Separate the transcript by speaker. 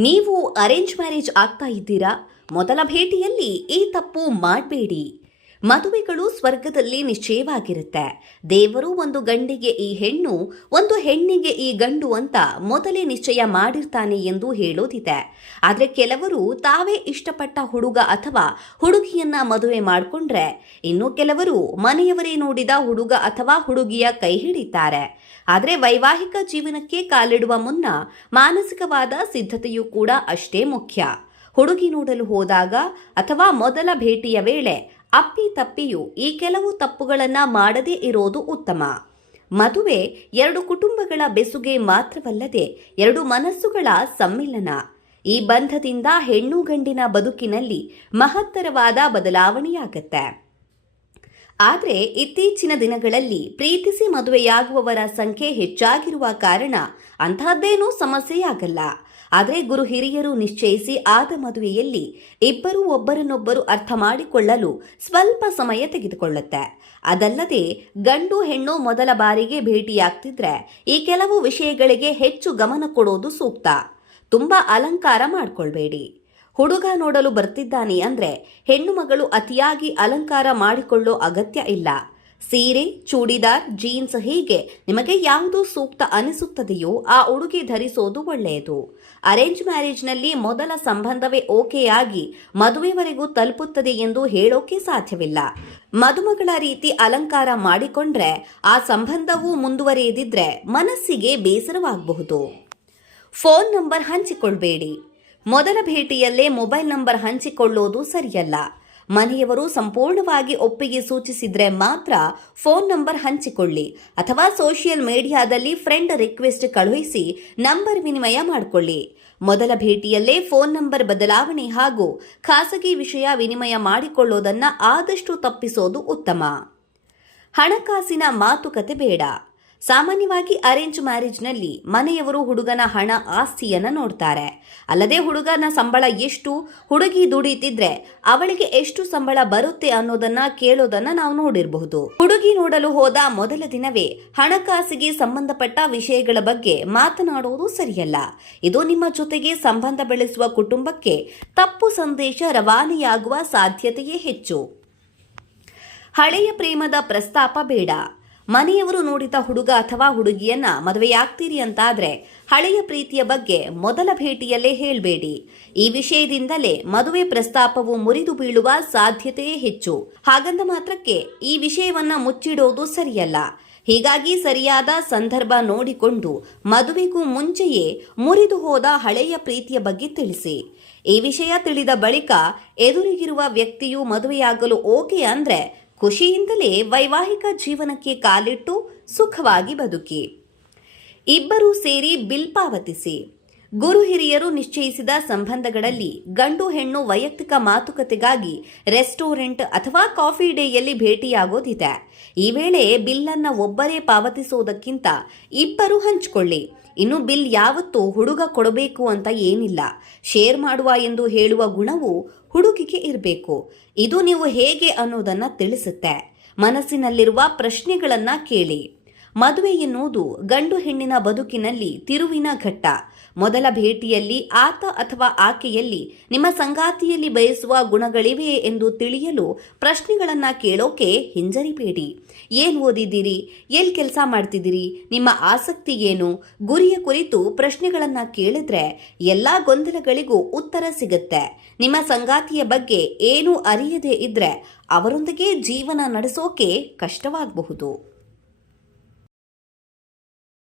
Speaker 1: ನೀವು arrange marriage ಆಗ್ತಾ ಇದ್ದೀರಾ? ಮೊದಲ ಭೇಟಿಯಲ್ಲಿ ಈ ತಪ್ಪು ಮಾಡಬೇಡಿ. ಮದುವೆಗಳು ಸ್ವರ್ಗದಲ್ಲಿ ನಿಶ್ಚಯವಾಗಿರುತ್ತೆ. ದೇವರು ಒಂದು ಗಂಡಿಗೆ ಈ ಹೆಣ್ಣು, ಒಂದು ಹೆಣ್ಣಿಗೆ ಈ ಗಂಡು ಅಂತ ಮೊದಲೇ ನಿಶ್ಚಯ ಮಾಡಿರ್ತಾನೆ ಎಂದು ಹೇಳೋದಿದೆ. ಆದರೆ ಕೆಲವರು ತಾವೇ ಇಷ್ಟಪಟ್ಟ ಹುಡುಗ ಅಥವಾ ಹುಡುಗಿಯನ್ನ ಮದುವೆ ಮಾಡಿಕೊಂಡ್ರೆ, ಇನ್ನು ಕೆಲವರು ಮನೆಯವರೇ ನೋಡಿದ ಹುಡುಗ ಅಥವಾ ಹುಡುಗಿಯ ಕೈ ಹಿಡಿತಾರೆ. ಆದರೆ ವೈವಾಹಿಕ ಜೀವನಕ್ಕೆ ಕಾಲಿಡುವ ಮುನ್ನ ಮಾನಸಿಕವಾದ ಸಿದ್ಧತೆಯೂ ಕೂಡ ಅಷ್ಟೇ ಮುಖ್ಯ. ಹುಡುಗಿ ನೋಡಲು ಹೋದಾಗ ಅಥವಾ ಮೊದಲ ಭೇಟಿಯ ವೇಳೆ ಅಪ್ಪಿ ತಪ್ಪಿಯು ಈ ಕೆಲವು ತಪ್ಪುಗಳನ್ನು ಮಾಡದೇ ಇರೋದು ಉತ್ತಮ. ಮದುವೆ ಎರಡು ಕುಟುಂಬಗಳ ಬೆಸುಗೆ ಮಾತ್ರವಲ್ಲದೆ ಎರಡು ಮನಸ್ಸುಗಳ ಸಮ್ಮಿಲನ. ಈ ಬಂಧದಿಂದ ಹೆಣ್ಣು ಗಂಡಿನ ಬದುಕಿನಲ್ಲಿ ಮಹತ್ತರವಾದ ಬದಲಾವಣೆಯಾಗತ್ತೆ. ಆದರೆ ಇತ್ತೀಚಿನ ದಿನಗಳಲ್ಲಿ ಪ್ರೀತಿಸಿ ಮದುವೆಯಾಗುವವರ ಸಂಖ್ಯೆ ಹೆಚ್ಚಾಗಿರುವ ಕಾರಣ ಅಂತಹದ್ದೇನೂ ಸಮಸ್ಯೆಯಾಗಲ್ಲ. ಆದರೆ ಗುರು ಹಿರಿಯರು ನಿಶ್ಚಯಿಸಿ ಆದ ಮದುವೆಯಲ್ಲಿ ಇಬ್ಬರು ಒಬ್ಬರನ್ನೊಬ್ಬರು ಅರ್ಥ ಮಾಡಿಕೊಳ್ಳಲು ಸ್ವಲ್ಪ ಸಮಯ ತೆಗೆದುಕೊಳ್ಳುತ್ತೆ. ಅದಲ್ಲದೆ ಗಂಡು ಹೆಣ್ಣು ಮೊದಲ ಬಾರಿಗೆ ಭೇಟಿಯಾಗ್ತಿದ್ರೆ ಈ ಕೆಲವು ವಿಷಯಗಳಿಗೆ ಹೆಚ್ಚು ಗಮನ ಕೊಡೋದು ಸೂಕ್ತ. ತುಂಬಾ ಅಲಂಕಾರ ಮಾಡಿಕೊಳ್ಬೇಡಿ. ಹುಡುಗ ನೋಡಲು ಬರ್ತಿದ್ದಾನೆ ಅಂದ್ರೆ ಹೆಣ್ಣು ಮಗಳು ಅತಿಯಾಗಿ ಅಲಂಕಾರ ಮಾಡಿಕೊಳ್ಳೋ ಅಗತ್ಯ ಇಲ್ಲ. ಸೀರೆ, ಚೂಡಿದಾರ್, ಜೀನ್ಸ್ ಹೀಗೆ ನಿಮಗೆ ಯಾವುದು ಸೂಕ್ತ ಅನಿಸುತ್ತದೆಯೋ ಆ ಉಡುಗೆ ಧರಿಸೋದು ಒಳ್ಳೆಯದು. ಅರೇಂಜ್ ಮ್ಯಾರೇಜ್ನಲ್ಲಿ ಮೊದಲ ಸಂಬಂಧವೇ ಓಕೆ ಆಗಿ ಮದುವೆವರೆಗೂ ತಲುಪುತ್ತದೆ ಎಂದು ಹೇಳೋಕೆ ಸಾಧ್ಯವಿಲ್ಲ. ಮದುಮಗಳ ರೀತಿ ಅಲಂಕಾರ ಮಾಡಿಕೊಂಡ್ರೆ ಆ ಸಂಬಂಧವೂ ಮುಂದುವರಿಯದಿದ್ರೆ ಮನಸ್ಸಿಗೆ ಬೇಸರವಾಗಬಹುದು. Phone number ಹಂಚಿಕೊಳ್ಬೇಡಿ. ಮೊದಲ ಭೇಟಿಯಲ್ಲೇ ಮೊಬೈಲ್ ನಂಬರ್ ಹಂಚಿಕೊಳ್ಳೋದು ಸರಿಯಲ್ಲ. ಮನೆಯವರು ಸಂಪೂರ್ಣವಾಗಿ ಒಪ್ಪಿಗೆ ಸೂಚಿಸಿದ್ರೆ ಮಾತ್ರ ಫೋನ್ ನಂಬರ್ ಹಂಚಿಕೊಳ್ಳಿ ಅಥವಾ ಸೋಷಿಯಲ್ ಮೀಡಿಯಾದಲ್ಲಿ ಫ್ರೆಂಡ್ ರಿಕ್ವೆಸ್ಟ್ ಕಳುಹಿಸಿ ನಂಬರ್ ವಿನಿಮಯ ಮಾಡಿಕೊಳ್ಳಿ. ಮೊದಲ ಭೇಟಿಯಲ್ಲೇ ಫೋನ್ ನಂಬರ್ ಬದಲಾವಣೆ ಹಾಗೂ ಖಾಸಗಿ ವಿಷಯ ವಿನಿಮಯ ಮಾಡಿಕೊಳ್ಳೋದನ್ನ ಆದಷ್ಟು ತಪ್ಪಿಸೋದು ಉತ್ತಮ. ಹಣಕಾಸಿನ ಮಾತುಕತೆ ಬೇಡ. ಸಾಮಾನ್ಯವಾಗಿ ಅರೇಂಜ್ ಮ್ಯಾರೇಜ್ನಲ್ಲಿ ಮನೆಯವರು ಹುಡುಗನ ಹಣ ಆಸ್ತಿಯನ್ನು ನೋಡ್ತಾರೆ. ಅಲ್ಲದೆ ಹುಡುಗನ ಸಂಬಳ ಎಷ್ಟು, ಹುಡುಗಿ ದುಡಿತಿದ್ರೆ ಅವಳಿಗೆ ಎಷ್ಟು ಸಂಬಳ ಬರುತ್ತೆ ಅನ್ನೋದನ್ನ ಕೇಳೋದನ್ನ ನಾವು ನೋಡಿರಬಹುದು. ಹುಡುಗಿ ನೋಡಲು ಹೋದ ಮೊದಲ ದಿನವೇ ಹಣಕಾಸಿಗೆ ಸಂಬಂಧಪಟ್ಟ ವಿಷಯಗಳ ಬಗ್ಗೆ ಮಾತನಾಡುವುದು ಸರಿಯಲ್ಲ. ಇದು ನಿಮ್ಮ ಜೊತೆಗೆ ಸಂಬಂಧ ಬೆಳೆಸುವ ಕುಟುಂಬಕ್ಕೆ ತಪ್ಪು ಸಂದೇಶ ರವಾನೆಯಾಗುವ ಸಾಧ್ಯತೆಯೇ ಹೆಚ್ಚು. ಹಳೆಯ ಪ್ರೇಮದ ಪ್ರಸ್ತಾಪ ಬೇಡ. ಮನೆಯವರು ನೋಡಿದ ಹುಡುಗ ಅಥವಾ ಹುಡುಗಿಯನ್ನ ಮದುವೆಯಾಗ್ತೀರಿ ಅಂತಾದ್ರೆ ಹಳೆಯ ಪ್ರೀತಿಯ ಬಗ್ಗೆ ಮೊದಲ ಭೇಟಿಯಲ್ಲೇ ಹೇಳಬೇಡಿ. ಈ ವಿಷಯದಿಂದಲೇ ಮದುವೆ ಪ್ರಸ್ತಾಪವು ಮುರಿದು ಬೀಳುವ ಸಾಧ್ಯತೆಯೇ ಹೆಚ್ಚು. ಹಾಗಂದ ಮಾತ್ರಕ್ಕೆ ಈ ವಿಷಯವನ್ನ ಮುಚ್ಚಿಡೋದು ಸರಿಯಲ್ಲ. ಹೀಗಾಗಿ ಸರಿಯಾದ ಸಂದರ್ಭ ನೋಡಿಕೊಂಡು ಮದುವೆಗೂ ಮುಂಚೆಯೇ ಮುರಿದು ಹೋದ ಹಳೆಯ ಪ್ರೀತಿಯ ಬಗ್ಗೆ ತಿಳಿಸಿ. ಈ ವಿಷಯ ತಿಳಿದ ಬಳಿಕ ಎದುರಿಗಿರುವ ವ್ಯಕ್ತಿಯು ಮದುವೆಯಾಗಲು ಓಕೆ ಅಂದ್ರೆ ಖುಷಿಯಿಂದಲೇ ವೈವಾಹಿಕ ಜೀವನಕ್ಕೆ ಕಾಲಿಟ್ಟು ಸುಖವಾಗಿ ಬದುಕಿ. ಇಬ್ಬರೂ ಸೇರಿ ಬಿಲ್ ಪಾವತಿಸಿ. ಗುರು ಹಿರಿಯರು ನಿಶ್ಚಯಿಸಿದ ಸಂಬಂಧಗಳಲ್ಲಿ ಗಂಡು ಹೆಣ್ಣು ವೈಯಕ್ತಿಕ ಮಾತುಕತೆಗಾಗಿ ರೆಸ್ಟೋರೆಂಟ್ ಅಥವಾ ಕಾಫಿ ಡೇಯಲ್ಲಿ ಭೇಟಿಯಾಗೋದಿದೆ. ಈ ವೇಳೆ ಬಿಲ್ಲನ್ನು ಒಬ್ಬರೇ ಪಾವತಿಸೋದಕ್ಕಿಂತ ಇಬ್ಬರು ಹಂಚಿಕೊಳ್ಳಿ. ಇನ್ನು ಬಿಲ್ ಯಾವತ್ತೂ ಹುಡುಗ ಕೊಡಬೇಕು ಅಂತ ಏನಿಲ್ಲ. ಶೇರ್ ಮಾಡುವ ಎಂದು ಹೇಳುವ ಗುಣವು ಹುಡುಗಿಗೆ ಇರಬೇಕು. ಇದು ನೀವು ಹೇಗೆ ಅನ್ನೋದನ್ನ ತಿಳಿಸುತ್ತೆ. ಮನಸ್ಸಿನಲ್ಲಿರುವ ಪ್ರಶ್ನೆಗಳನ್ನು ಕೇಳಿ. ಮದುವೆ ಎನ್ನುವುದು ಗಂಡು ಹೆಣ್ಣಿನ ಬದುಕಿನಲ್ಲಿ ತಿರುವಿನ ಘಟ್ಟ. ಮೊದಲ ಭೇಟಿಯಲ್ಲಿ ಆತ ಅಥವಾ ಆಕೆಯಲ್ಲಿ ನಿಮ್ಮ ಸಂಗಾತಿಯಲ್ಲಿ ಬಯಸುವ ಗುಣಗಳಿವೆ ಎಂದು ತಿಳಿಯಲು ಪ್ರಶ್ನೆಗಳನ್ನು ಕೇಳೋಕೆ ಹಿಂಜರಿಬೇಡಿ ಏನು ಓದಿದ್ದೀರಿ? ಎಲ್ಲಿ ಕೆಲಸ ಮಾಡ್ತಿದ್ದೀರಿ? ನಿಮ್ಮ ಆಸಕ್ತಿ ಏನು? ಗುರಿಯ ಕುರಿತು ಪ್ರಶ್ನೆಗಳನ್ನು ಕೇಳಿದ್ರೆ ಎಲ್ಲಾ ಗೊಂದಲಗಳಿಗೂ ಉತ್ತರ ಸಿಗುತ್ತೆ. ನಿಮ್ಮ ಸಂಗಾತಿಯ ಬಗ್ಗೆ ಏನೂ ಅರಿಯದೇ ಇದ್ರೆ ಅವರೊಂದಿಗೆ ಜೀವನ ನಡೆಸೋಕೆ ಕಷ್ಟವಾಗಬಹುದು.